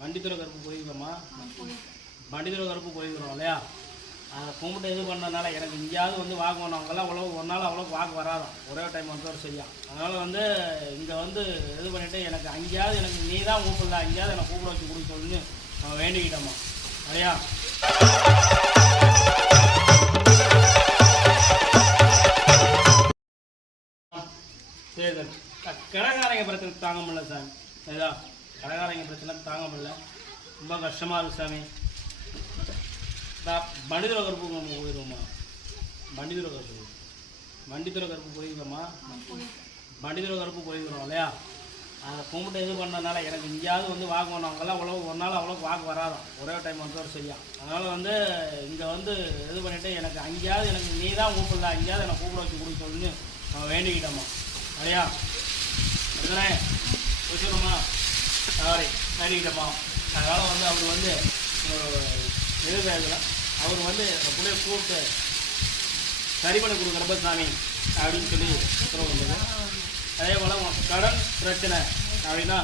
வண்டித்துறை கருப்பு போயிருக்கோமா வண்டித்துறை கருப்பு போயிருக்கிறோம் இல்லையா? அதை கும்பிட்டு இது பண்ணதுனால எனக்கு எங்கேயாவது வந்து வாக்கு பண்ணவங்கெல்லாம் அவ்வளோ ஒரு நாள் அவ்வளோ வாக்கு வராதான் ஒரே டைம் வந்து ஒரு செய்யும் அதனால் வந்து இங்கே வந்து இது பண்ணிவிட்டு எனக்கு அங்கேயாவது எனக்கு நீ தான் கூப்பிடல அங்கேயாவது எனக்கு கூப்பிட வச்சு கொடுக்க சொல்லுன்னு நம்ம வேண்டிக்கிட்டோமா இல்லையா சரி சார். க- பிரச்சனை தாங்க முடியல சார். சரிதா கடைக்காரங்க பிரச்சனை தாங்க முடியல ரொம்ப கஷ்டமாக இருக்கு சாமி. வண்டிதுரை கருப்பு நம்ம போயிடுவோம்மா மண்டிதுர கருப்பு. மண்டிதுர கருப்பு போயிருக்கோம்மா வண்டித்துறை கருப்பு போயிருக்கிறோம் இல்லையா? அதை கும்பிட்டு இது பண்ணதுனால எனக்கு இங்கேயாவது வந்து வாக்கு பண்ணவங்கெல்லாம் அவ்வளோ ஒரு நாள் அவ்வளோ வாக்கு வராதான் ஒரே டைம் வந்து ஒரு செய்யும் அதனால் வந்து இங்கே வந்து இது பண்ணிவிட்டு எனக்கு அங்கேயாவது எனக்கு நீ தான் கூப்பிடல. அங்கேயாவது எனக்கு கூப்பிட வச்சு கொடுக்க சொல்லுன்னு நம்ம வேண்டிக்கிட்டோம்மா இல்லையா அதுதானே வச்சுக்கணுமா சாரி வேண்டிக்கிட்டோம்மா அதனால் வந்து அவர் வந்து எதிர்பார்க்கல அவர் வந்து அப்படியே கூப்பிட்டு சரி பண்ணி கொடுக்குறப்ப சாமி அப்படின்னு சொல்லி உத்தரவு வந்தது. அதே போல் கடன் பிரச்சனை அப்படின்னா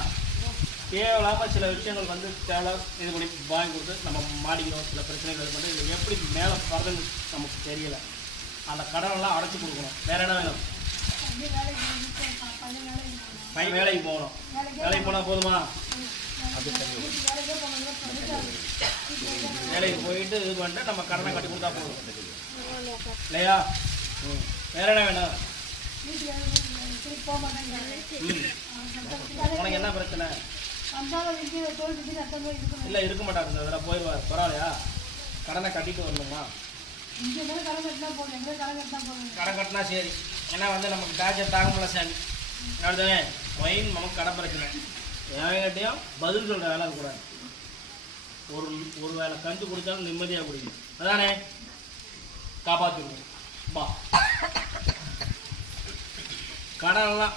தேவையில்லாமல் சில விஷயங்கள் வந்து தேவை. இது பண்ணி வாங்கி கொடுத்து நம்ம மாடிக்கிறோம் சில பிரச்சனைகள் இது பண்ணி இது எப்படி மேலே வரதுன்னு நமக்கு தெரியலை. அந்த கடனெல்லாம் அடைச்சி கொடுக்கணும். வேறு என்ன வேணும்? பையன் வேலைக்கு போகணும். வேலைக்கு போனால் போதுமா? வேலைக்கு போயிட்டு இது பண்ணிட்டு நம்ம கடனை கட்டி கொடுத்தா போதும். இல்லையா? வேற என்ன வேணும்? உனக்கு என்ன பிரச்சனை? இல்லை இருக்க மாட்டாரு. அதில் போயிடுவார் பரவாயில்லையா? கடனை கட்டிட்டு வரணுமா? கடன் கட்டினா சரி. ஏன்னா வந்து நமக்கு டார்ச்சர் தாங்க முடியல சாமி. அடுத்தவே மைன் நமக்கு கடை பிரச்சனை. என்கிட்டயும் பதில் சொல்கிற வேலை இருக்கக்கூடாது ஒரு ஒரு வேளை கஞ்சி குடித்தாலும் நிம்மதியாக குடிக்கணும். அதானே? காப்பாற்றிடுவோம் பா. கடனெல்லாம்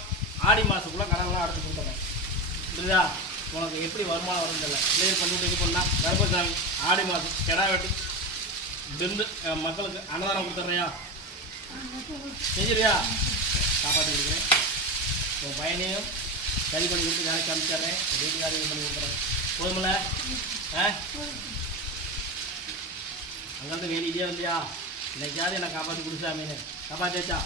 ஆடி மாதத்துக்குள்ளே கடனெல்லாம் அடைச்சி கொடுத்துறேன். புரியுதா? உனக்கு எப்படி வருமானம் வரும் தெரியல. கிளியர் பண்ணிட்டு இது பண்ணால் கருப்பசாமி ஆடி மாதம் கிடா வெட்டி பிந்து மக்களுக்கு அன்னதானம் கொடுத்துட்றியா? செஞ்சிருவியா? காப்பாற்றி கொடுக்குறேன் உன் பையனையும் சரி பண்ணி கொடுத்து வேலைக்கு அனுப்பிச்சிடுறேன். வீட்டுக்காரையும் இது பண்ணி கொடுத்துறேன். போதுமில்ல? ஆ? அங்கேருந்து வேலையிலே வந்தியா? இன்னைக்காவது என்னை காப்பாற்றி கொடுச்சாமீனு காப்பாற்றியாச்சா